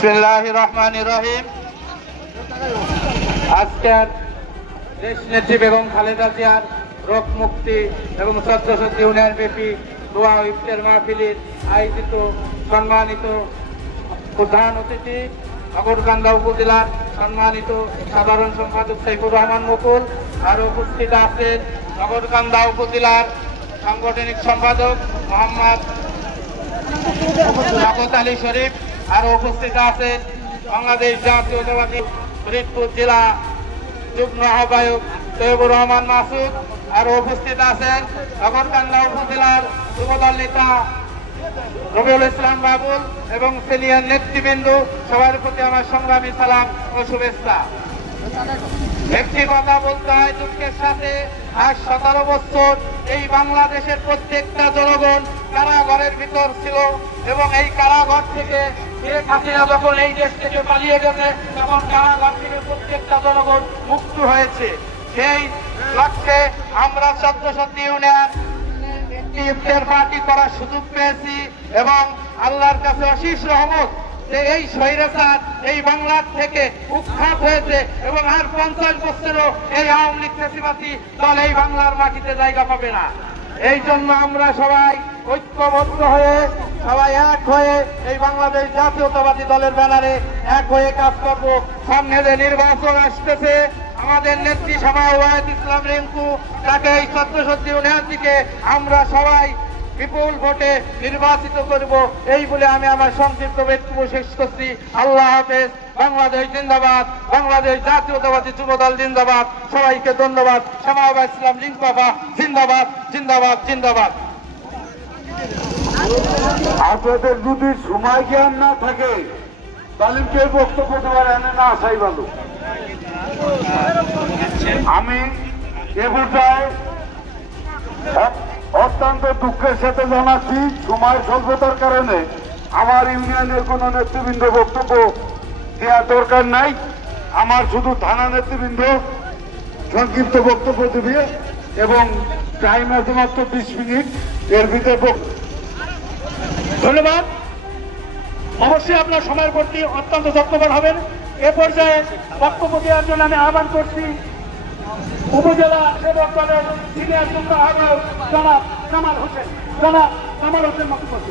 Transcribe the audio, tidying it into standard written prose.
বিসমিল্লাহির রহমানির রহিম। আজকের দেশ নেত্রী বেগম খালেদা জিয়ার রোগ মুক্তি এবং ১৪০০ ইউনিয়ন ব্যাপী দোয়া ও ইফতার মাহফিলের আয়োজিত সম্মানিত প্রধান অতিথি নগরকান্দা উপজেলার সম্মানিত সাধারণ সম্পাদক সাইফুর রহমান মুকুল, আরও উপস্থিত আছেন নগরকান্দা উপজেলার সাংগঠনিক সম্পাদক মোহাম্মদ শওকত আলী শরীফ, আরও উপস্থিত আছেন বাংলাদেশ জাতীয়তাবাদী ফরিদপুর জেলা যুগ্ম আহ্বায়ক তৈয়বুর রহমান মাসুদ, আরও উপস্থিত আছেন নগরকান্দা উপজেলার যুবদল নেতা রবিউল ইসলাম বাবুল এবং সিনিয়র নেতৃবৃন্দ। সবার প্রতি আমার সংগ্রামী সালাম ও শুভেচ্ছা। একটি কথা বলতে হয় দুঃখের সাথে, আজ 17 বছর এই বাংলাদেশের প্রত্যেকটা জনগণ কারাগারের ভিতর ছিল এবং এই কারাগার থেকে শেখ হাসিনা যখন এই দেশ থেকে পালিয়ে গেছে তখন কারাগার থেকে প্রত্যেকটা জনগণ মুক্ত হয়েছে। সেই লক্ষ্যে আমরা ১৪০০ ইউনিয়ন ইফতার পার্টি করার সুযোগ পেয়েছি এবং আল্লাহর কাছে অশেষ রহমত যে এই স্বৈরাচার এই বাংলার থেকে উৎখাত হয়েছে এবং আর ৫০ বছরও এই আওয়ামী লীগ ফ্যাসিবাদী দল এই বাংলার মাটিতে জায়গা পাবে না। এই জন্য আমরা সবাই ঐক্যবদ্ধ হয়ে সবাই এক হয়ে এই বাংলাদেশ জাতীয়তাবাদী দলের ব্যানারে এক হয়ে কাজ করব। সামনে যে নির্বাচন আসতেছে, আমাদের নেত্রী সভা ওয়াহিদ ইসলাম রিঙ্কু, তাকে এই ১৪০০ ইউনিয়ন থেকে আমরা সবাই বিপুল ভোটে নির্বাচিত করব, এই বলে আমি আমার সংক্ষিপ্ত বক্তব্য শেষ করছি। আল্লাহ হাফেজ। বাংলাদেশ জিন্দাবাদ, বাংলাদেশ জাতীয়তাবাদী যুবদল জিন্দাবাদ। সবাইকে ধন্যবাদ। সভা ওয়াহিদ ইসলাম রিঙ্কু আপা জিন্দাবাদ, জিন্দাবাদ, জিন্দাবাদ। আপনাদের যদি সময় জ্ঞান না থাকে তাহলে কেউ বক্তব্য দেওয়ার এনে না আসাই ভালো। আমি এ পর্যায়ে অত্যন্ত দুঃখের সাথে জানাচ্ছি সময় স্বল্পতার কারণে আমার ইউনিয়নের কোন নেতৃবৃন্দ বক্তব্য দেওয়ার দরকার নাই। আমার শুধু থানা নেতৃবৃন্দ সংক্ষিপ্ত বক্তব্য দেবে এবং টাইম আছে মাত্র 20 মিনিট, এর ভিতরে। ধন্যবাদ। অবশ্যই আপনার সময়ের প্রতি অত্যন্ত যত্নবান হবেন। এ পর্যায়ে বক্তব্য দেওয়ার জন্য আমি আহ্বান করছি উপজেলা সেবক দলের সিনিয়র যুগ্ম আহ্বায়ক জনাব কামাল হোসেন। জনাব কামাল হোসেন বক্তব্য।